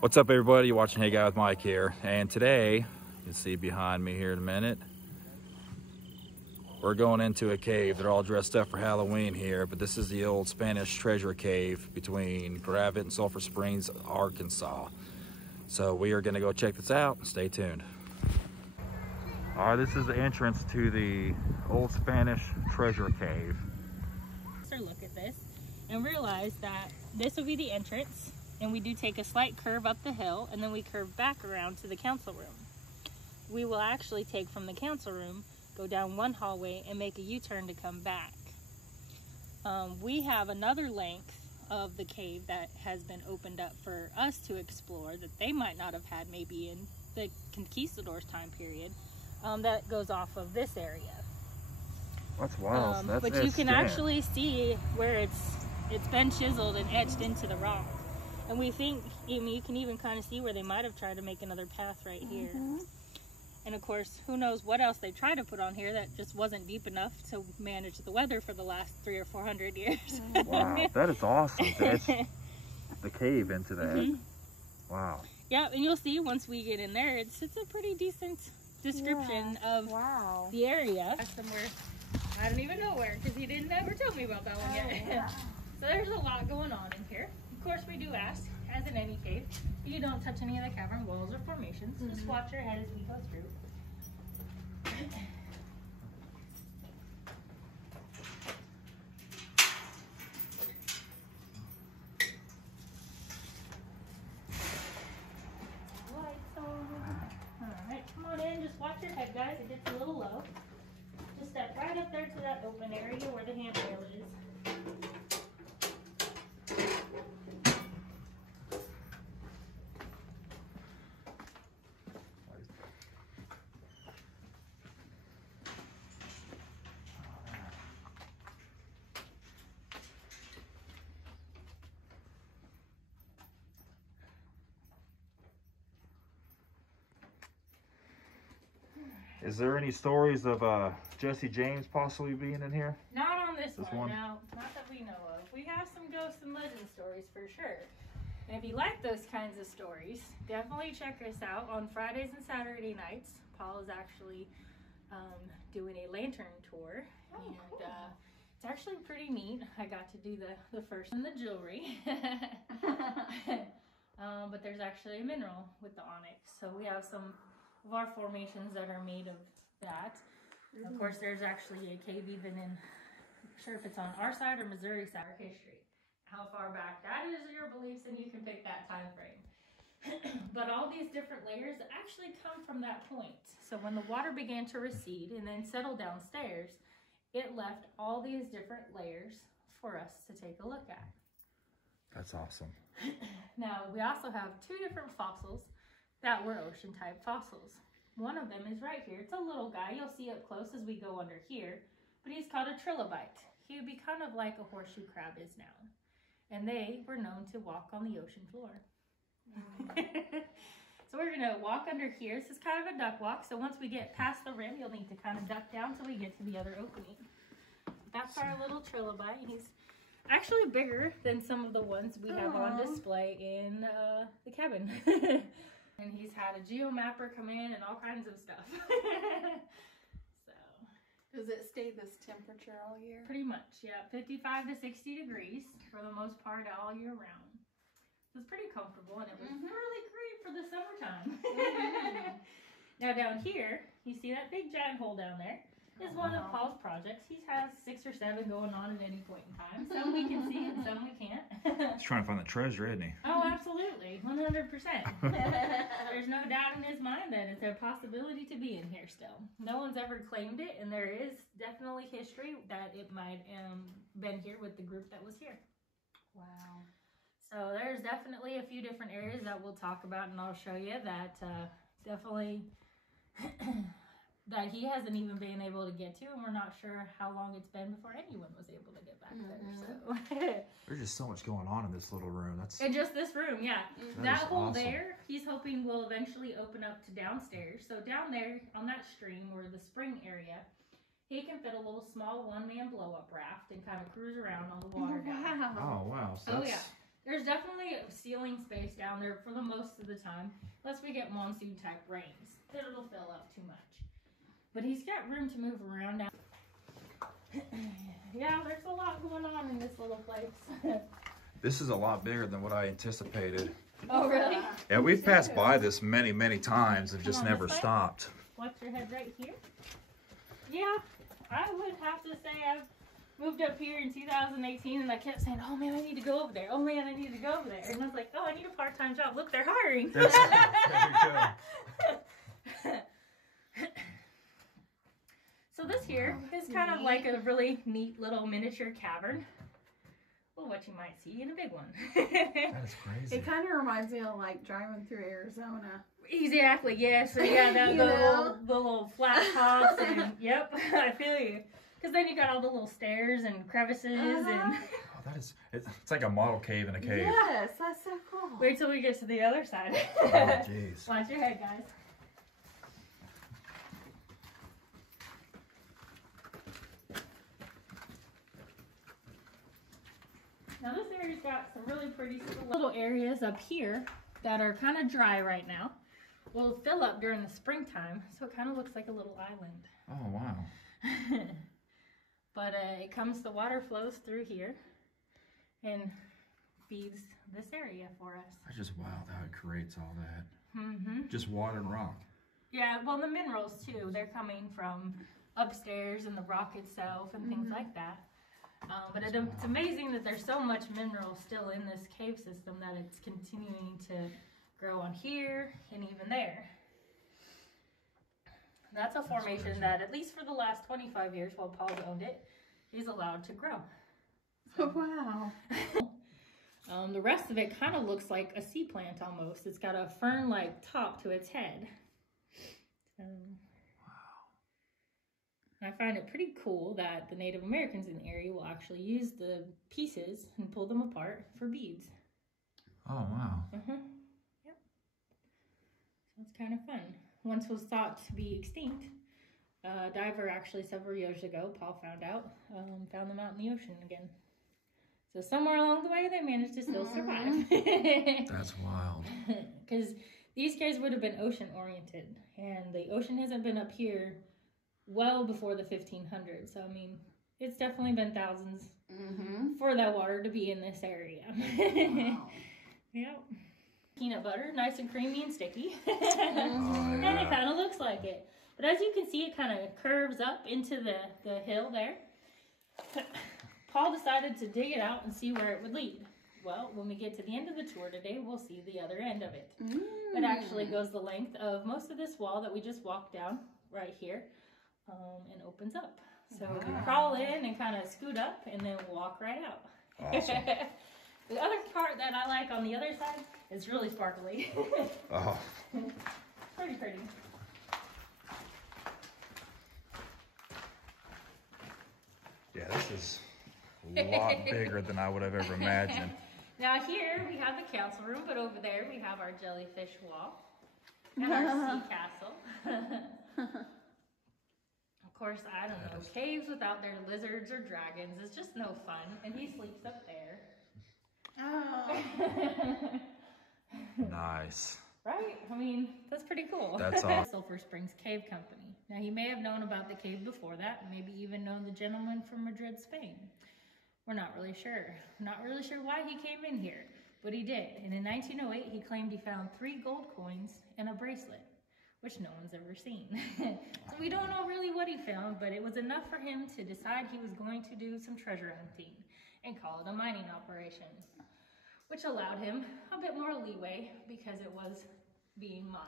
What's up, everybody? You're watching Hey Guy with Mike here, and today, you'll see behind me here in a minute, we're going into a cave. They're all dressed up for Halloween here, but this is the old Spanish treasure cave between Gravette and Sulphur Springs, Arkansas. So we are gonna go check this out. Stay tuned. All right, this is the entrance to the old Spanish treasure cave. Look at this and realize that this will be the entrance, and we do take a slight curve up the hill and then we curve back around to the council room. We will actually take from the council room, go down one hallway and make a U-turn to come back. We have another length of the cave that has been opened up for us to explore that they might not have had maybe in the conquistadors time period, that goes off of this area. That's wild. But you can actually see where it's been chiseled and etched into the rock. And we think, I mean, you can even kind of see where they might have tried to make another path right here. And of course, who knows what else they tried to put on here that just wasn't deep enough to manage the weather for the last 300 or 400 years. Wow, that is awesome to etch the cave into that. Wow. Yeah, and you'll see once we get in there, it's a pretty decent description of the area. Somewhere, I don't even know where, because he didn't ever tell me about that one yet. So there's a lot going on in here. Of course, we do ask, as in any cave, you don't touch any of the cavern walls or formations. Just watch your head as we go through. Lights on. Alright, come on in. Just watch your head, guys. It gets a little low. Just step right up there to that open area where the handrail is. Is there any stories of Jesse James possibly being in here? Not on this one, no. Not that we know of. We have some ghosts and legend stories for sure. And if you like those kinds of stories, definitely check us out on Fridays and Saturday nights. Paul is actually doing a lantern tour. And it's actually pretty neat. I got to do the first one, the jewelry. But there's actually a mineral with the onyx. So we have some of our formations that are made of that. Of course, there's actually a cave even in, I'm sure if it's on our side or Missouri side, our history. How far back that is your beliefs, and you can pick that time frame. But all these different layers actually come from that point. So when the water began to recede and then settle downstairs, it left all these different layers for us to take a look at. That's awesome. Now, we also have two different fossils that were ocean type fossils. One of them is right here. It's a little guy. You'll see up close as we go under here, but he's called a trilobite. He would be kind of like a horseshoe crab is now. And they were known to walk on the ocean floor. So we're gonna walk under here. This is kind of a duck walk. So once we get past the rim, you'll need to kind of duck down till we get to the other opening. That's our little trilobite. He's actually bigger than some of the ones we have on display in the cabin. And he's had a geomapper come in and all kinds of stuff. So, does it stay this temperature all year? Pretty much, yeah. 55 to 60 degrees for the most part all year round. So it's pretty comfortable, and it was really great for the summertime. Now down here, you see that big giant hole down there? Is one of Paul's projects. He has 6 or 7 going on at any point in time. Some we can see and some we can't. He's trying to find the treasure, isn't he? Oh, absolutely. 100%. There's no doubt in his mind that it's a possibility to be in here still. No one's ever claimed it, and there is definitely history that it might been here with the group that was here. Wow. So there's definitely a few different areas that we'll talk about, and I'll show you that definitely that he hasn't even been able to get to, and we're not sure how long it's been before anyone was able to get back there. So there's just so much going on in this little room. That's and just this room, yeah. That hole awesome. There, he's hoping will eventually open up to downstairs. So down there on that stream or the spring area, he can fit a little small one-man blow-up raft and kind of cruise around on the water. Oh wow! So oh yeah. There's definitely a ceiling space down there for the most of the time, unless we get monsoon type rains. Then it'll fill up too much. But he's got room to move around now. Yeah, there's a lot going on in this little place. This is a lot bigger than what I anticipated. Oh, really? Yeah, we've passed by this many, many times and just never stopped. Watch your head right here. Yeah, I would have to say I've moved up here in 2018 and I kept saying, oh man, I need to go over there. Oh man, I need to go over there. And I was like, oh, I need a part-time job. Look, they're hiring. There we go. So this here is kind of like a really neat little miniature cavern. Well, what you might see in a big one. That is crazy. It kind of reminds me of like driving through Arizona. Exactly, yes. So yeah, the little flat tops and yep, I feel you. Because then you got all the little stairs and crevices and... Oh, that is... It's like a model cave in a cave. Yes, that's so cool. Wait till we get to the other side. Oh, jeez. Watch your head, guys. Now this area's got some really pretty little areas up here that are kind of dry right now. Will fill up during the springtime, so it kind of looks like a little island. Oh, wow. But the water flows through here and feeds this area for us. That's just wild how it creates all that. Mm-hmm. Just water and rock. Yeah, well, the minerals too. They're coming from upstairs in the rock itself and things like that. But it's amazing that there's so much mineral still in this cave system that it's continuing to grow on here and even there. That's a formation that, at least for the last 25 years while Paul's owned it, is allowed to grow. Oh, wow. The rest of it kind of looks like a sea plant almost. It's got a fern-like top to its head. I find it pretty cool that the Native Americans in the area will actually use the pieces and pull them apart for beads. Oh, wow. Yep. So it's kind of fun. Once was thought to be extinct, a diver actually several years ago, Paul found out, found them out in the ocean again. So somewhere along the way, they managed to still survive. That's wild. Because these guys would have been ocean oriented, and the ocean hasn't been up here well before the 1500s. So, I mean, it's definitely been thousands for that water to be in this area. Wow. Yep. Peanut butter, nice and creamy and sticky. And it kind of looks like it. But as you can see, it kind of curves up into the hill there. Paul decided to dig it out and see where it would lead. Well, when we get to the end of the tour today, we'll see the other end of it. It actually goes the length of most of this wall that we just walked down right here. And opens up. So we crawl in and kind of scoot up and then walk right out. Awesome. The other part that I like on the other side is really sparkly. Oh. Pretty pretty. Yeah, this is a lot bigger than I would have ever imagined. Now here we have the council room, but over there we have our jellyfish wall and our sea castle. Of course, I don't know, caves without their lizards or dragons is just no fun, and he sleeps up there. Oh. Nice. Right? I mean, that's pretty cool. That's awesome. Sulphur Springs Cave Company. Now, he may have known about the cave before that, maybe even known the gentleman from Madrid, Spain. We're not really sure. Not really sure why he came in here, but he did. And in 1908, he claimed he found 3 gold coins and a bracelet, which no one's ever seen. So we don't know really what he found, but it was enough for him to decide he was going to do some treasure hunting and call it a mining operation, which allowed him a bit more leeway because it was being mined.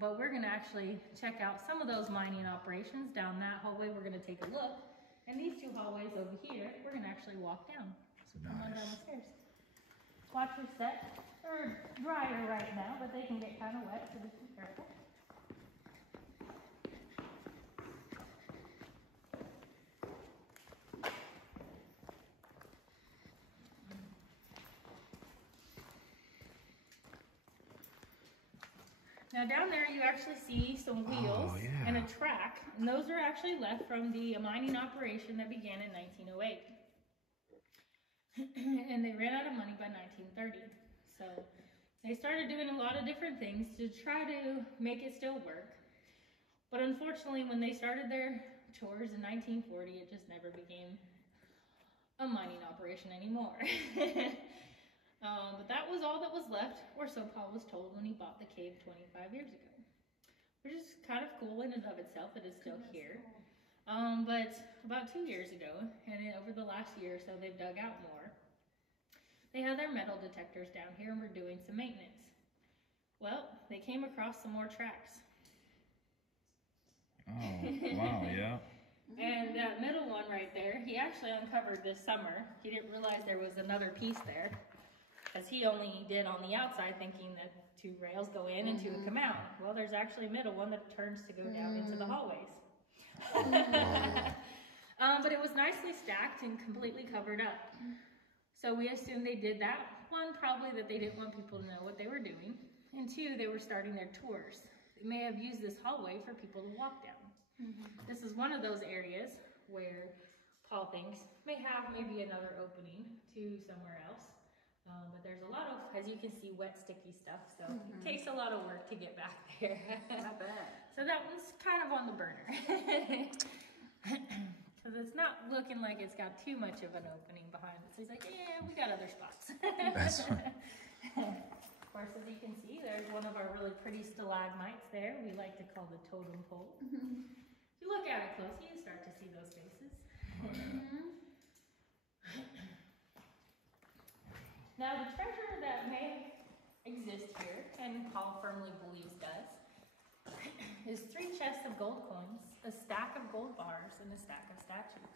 But we're gonna actually check out some of those mining operations down that hallway. We're gonna take a look. And these 2 hallways over here, we're gonna actually walk down. So come on down the stairs. Watch your set. They're drier right now, but they can get kind of wet, so just be careful. Now down there you actually see some wheels and a track, and those are actually left from the mining operation that began in 1908. And they ran out of money by 1930. So they started doing a lot of different things to try to make it still work. But unfortunately, when they started their tours in 1940, it just never became a mining operation anymore. But that was all that was left, or so Paul was told when he bought the cave 25 years ago. Which is kind of cool in and of itself that it's still here. But about 2 years ago, and over the last year or so, they've dug out more. They had their metal detectors down here and were doing some maintenance. Well, they came across some more tracks. Oh, wow, yeah. And that middle one right there, he actually uncovered this summer. He didn't realize there was another piece there, because he only did on the outside thinking that 2 rails go in and 2 would come out. Well, there's actually a middle one that turns to go down into the hallways. But it was nicely stacked and completely covered up. So we assumed they did that. 1, probably that they didn't want people to know what they were doing. And 2, they were starting their tours. They may have used this hallway for people to walk down. This is one of those areas where Paul thinks may have maybe another opening to somewhere else. But there's a lot of, as you can see, wet, sticky stuff. So it takes a lot of work to get back there. I bet. So that one's kind of on the burner. Because it's not looking like it's got too much of an opening behind it. So he's like, yeah, we got other spots. Of course, as you can see, there's one of our really pretty stalagmites there. We like to call the totem pole. If you look at it close, you start to see those faces. Now, the treasure that may exist here, and Paul firmly believes does, is 3 chests of gold coins, a stack of gold bars, and a stack of statues.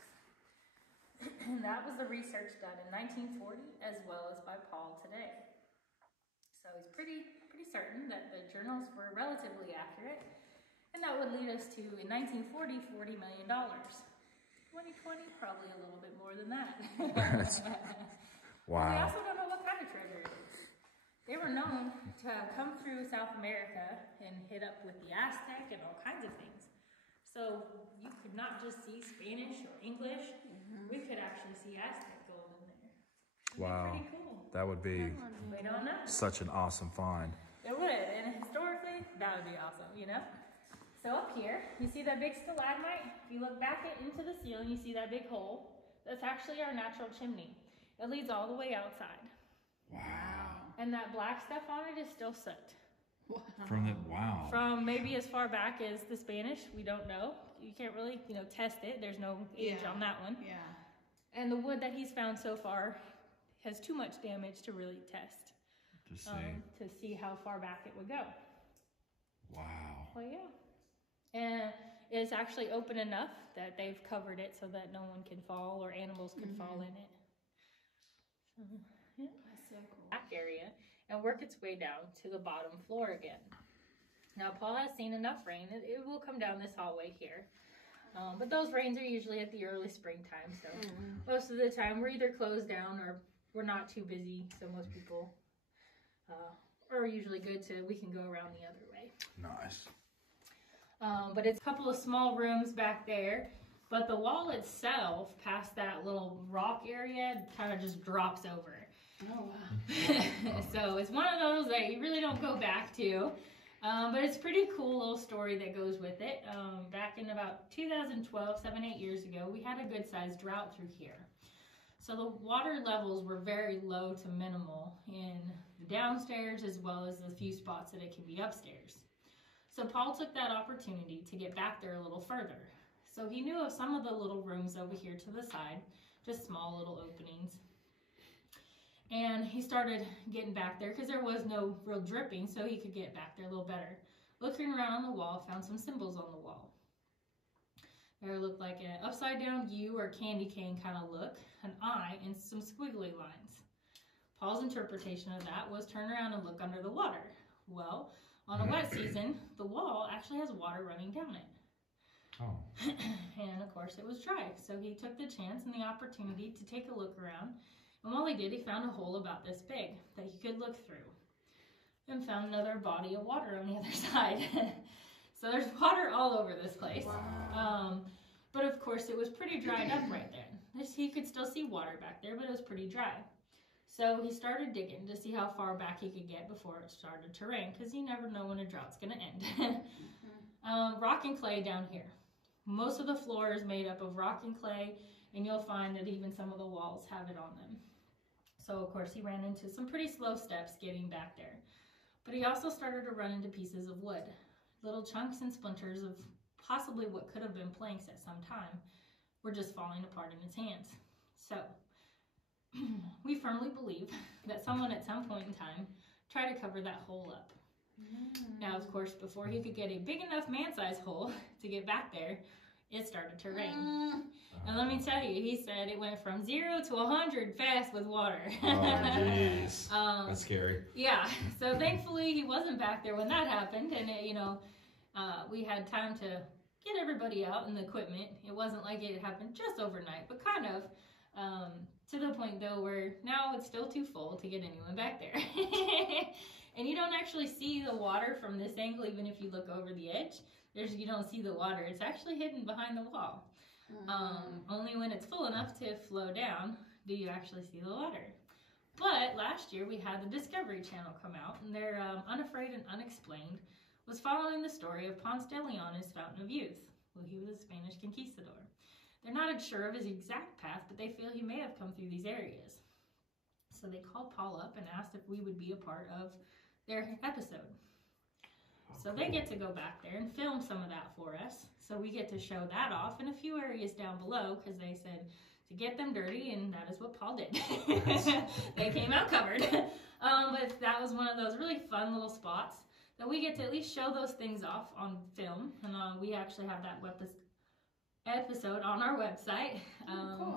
That was the research done in 1940, as well as by Paul today. So he's pretty certain that the journals were relatively accurate, and that would lead us to, in 1940, $40 million. 2020, probably a little bit more than that. Wow. We also don't know what kind of treasure it is. They were known to come through South America and hit up with the Aztec and all kinds of things. So you could not just see Spanish or English. We could actually see Aztec gold in there. Wow. Pretty cool. That would be We don't know. such an awesome find. It would, and historically, that would be awesome, you know? So up here, you see that big stalagmite? If you look back into the ceiling, you see that big hole. That's actually our natural chimney. It leads all the way outside. Wow. And that black stuff on it is still soot. Wow. From maybe as far back as the Spanish, we don't know. You can't really, test it. There's no age on that one. Yeah. And the wood that he's found so far has too much damage to really test. To see how far back it would go. Wow. Well, yeah. And it's actually open enough that they've covered it so that no one can fall or animals could fall in it. So, yeah. That's so cool. Back area and work its way down to the bottom floor again. Now, Paul has seen enough rain. It will come down this hallway here. But those rains are usually at the early springtime. So most of the time we're either closed down or we're not too busy. So most people are usually good we can go around the other way. Nice. But it's a couple of small rooms back there. But the wall itself, past that little rock area, kind of just drops over. Oh, wow. So it's one of those that you really don't go back to. But it's a pretty cool little story that goes with it. Back in about 2012, 7-8 years ago, we had a good sized drought through here. So the water levels were very low to minimal in the downstairs as well as the few spots that it can be upstairs. So Paul took that opportunity to get back there a little further. So he knew of some of the little rooms over here to the side, just small little openings. And he started getting back there because there was no real dripping, so he could get back there a little better. Looking around on the wall, found some symbols on the wall. There looked like an upside down U or candy cane kind of look, an eye, and some squiggly lines. Paul's interpretation of that was turn around and look under the water. Well, on a wet season, the wall actually has water running down it. Oh. And of course it was dry, so he took the chance and the opportunity to take a look around. And while he did, he found a hole about this big that he could look through. And found another body of water on the other side. So there's water all over this place. Wow. But of course, it was pretty dried up right then. He could still see water back there, but it was pretty dry. So he started digging to see how far back he could get before it started to rain, because you never know when a drought's going to end. Rock and clay down here. Most of the floor is made up of rock and clay, and you'll find that even some of the walls have it on them. So of course he ran into some pretty slow steps getting back there. But he also started to run into pieces of wood. Little chunks and splinters of possibly what could have been planks at some time were just falling apart in his hands. So we firmly believe that someone at some point in time tried to cover that hole up. Now, of course, before he could get a big enough man-sized hole to get back there, it started to rain. And let me tell you, he said it went from 0 to 100 fast with water. Oh, jeez. That's scary. Yeah. So thankfully, he wasn't back there when that happened, and it, we had time to get everybody out and the equipment. It wasn't like it happened just overnight, but kind of. To the point though where now it's still too full to get anyone back there. And you don't actually see the water from this angle, even if you look over the edge. You don't see the water. It's actually hidden behind the wall. Only when it's full enough to flow down do you actually see the water. But last year we had the Discovery Channel come out, and their Unafraid and Unexplained was following the story of Ponce de Leon's Fountain of Youth. Well, he was a Spanish conquistador. They're not sure of his exact path, but they feel he may have come through these areas. So they called Paul up and asked if we would be a part of their episode. So they get to go back there and film some of that for us. So we get to show that off in a few areas down below, because they said to get them dirty, and that is what Paul did. They came out covered. But that was one of those really fun little spots that we get to at least show those things off on film. And we actually have that episode on our website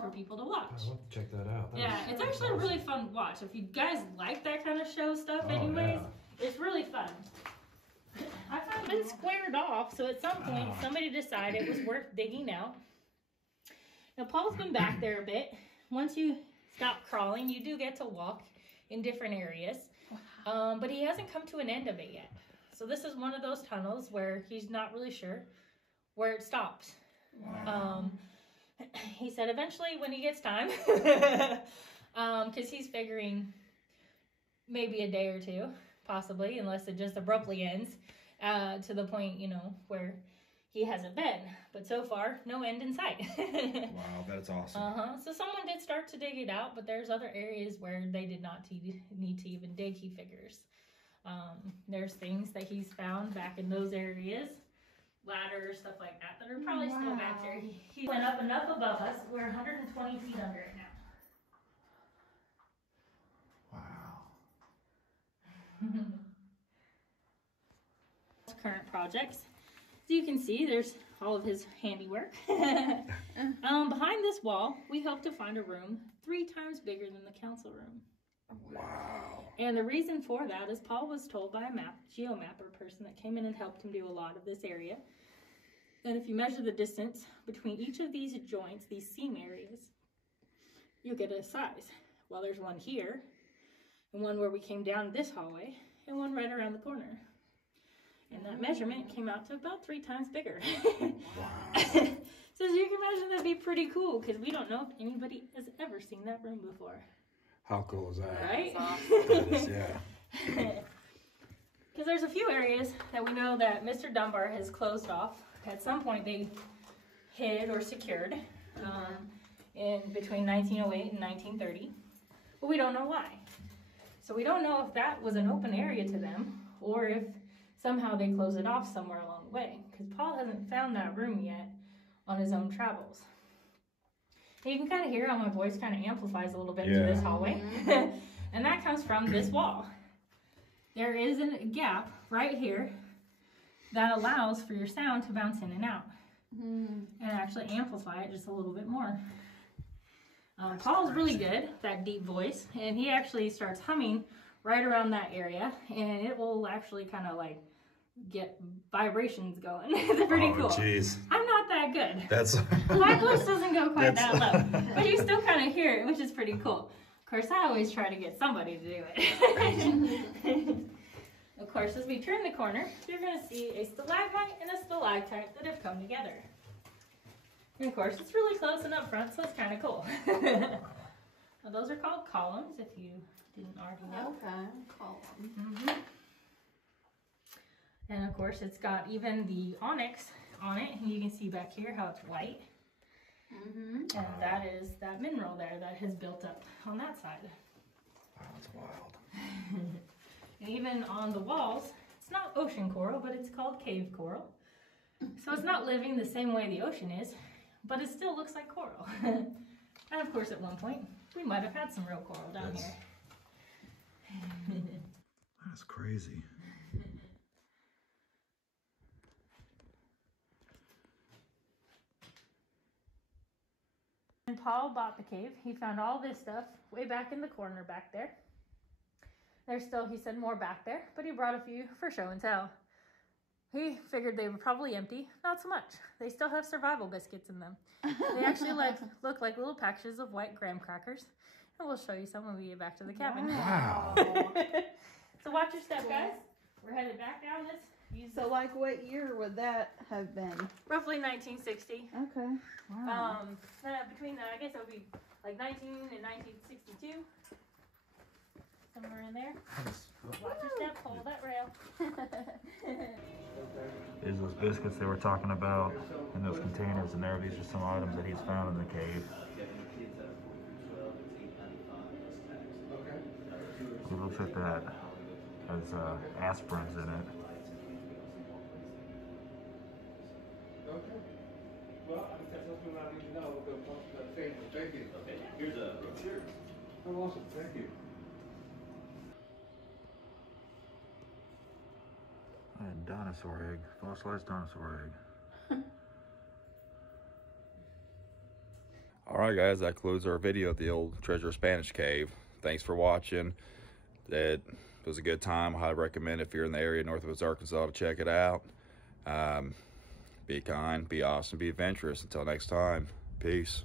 for people to watch. I want to check that out. It's actually a really fun watch. If you guys like that kind of show stuff anyways, it's really fun. I've kind of been squared off, so at some point somebody decided it was worth digging out. Now Paul's been back there a bit. Once you stop crawling, you do get to walk in different areas, but he hasn't come to an end of it yet. So this is one of those tunnels where he's not really sure where it stops. Wow. He said eventually when he gets time, because he's figuring maybe a day or two, possibly, unless it just abruptly ends, to the point, where he hasn't been. But so far, no end in sight. Wow, that's awesome. So someone did start to dig it out, but there's other areas where they did not need to even dig, he figures. There's things that he's found back in those areas, ladders, stuff like that are probably still back there. He went up enough above us. We're 120 feet under it now. Wow. Current projects. So you can see there's all of his handiwork. Behind this wall, we hope to find a room 3 times bigger than the council room. Wow. And the reason for that is Paul was told by a geomapper person that came in and helped him do a lot of this area, that if you measure the distance between each of these joints, these seam areas, you get a size. Well, there's one here, and one where we came down this hallway, and one right around the corner. And that measurement came out to about 3 times bigger. Wow. So as you can imagine, that'd be pretty cool, because we don't know if anybody has ever seen that room before. How cool is that? Right? That is, yeah. Because there's a few areas that we know that Mr. Dunbar has closed off. At some point they hid or secured in between 1908 and 1930. But we don't know why. So we don't know if that was an open area to them, or if somehow they closed it off somewhere along the way. Because Paul hasn't found that room yet on his own travels. And you can kind of hear how my voice kind of amplifies a little bit through this hallway. And that comes from this wall. There is a gap right here that allows for your sound to bounce in and out. And actually amplify it just a little bit more. Paul's really good, that deep voice, and he actually starts humming right around that area, and it will actually kind of like get vibrations going. It's pretty cool. Jeez. I'm not that good. That's My voice doesn't go quite that low, but you still kind of hear it, which is pretty cool. Of course, I always try to get somebody to do it. Of course, as we turn the corner, you're going to see a stalagmite and a stalactite that have come together. And of course, it's really close and up front, so it's kind of cool. Now, those are called columns, if you didn't already know. Okay, column. And of course, it's got even the onyx on it. And you can see back here how it's white. And that is that mineral there that has built up on that side. Wow, that's wild. And even on the walls, it's not ocean coral, but it's called cave coral. So it's not living the same way the ocean is, but it still looks like coral. And of course, at one point, we might have had some real coral down here. That's crazy. When Paul bought the cave, he found all this stuff way back in the corner back there. There's still, he said, more back there, but he brought a few for show and tell. He figured they were probably empty. Not so much. They still have survival biscuits in them. They actually look like little packages of white graham crackers. And we'll show you some when we get back to the cabin. Wow. So watch your step, guys. We're headed back down this. So like what year would that have been? Roughly 1960. Okay. Wow. Between I guess it would be like 19 and 1962. Somewhere in there. Watch your step, hold that rail. These are those biscuits they were talking about in those containers, and there, these are some items that he's found in the cave. He looks at that as aspirins in it. Okay. Well, that's something I need to know. Thank you. Okay, here's a brochure. Oh, awesome. Thank you. A dinosaur egg, fossilized dinosaur egg. All right, guys, that concludes our video at the old Treasure Spanish Cave. Thanks for watching. It was a good time. I highly recommend if you're in the area northwest Arkansas to check it out. Be kind, be awesome, be adventurous. Until next time, peace.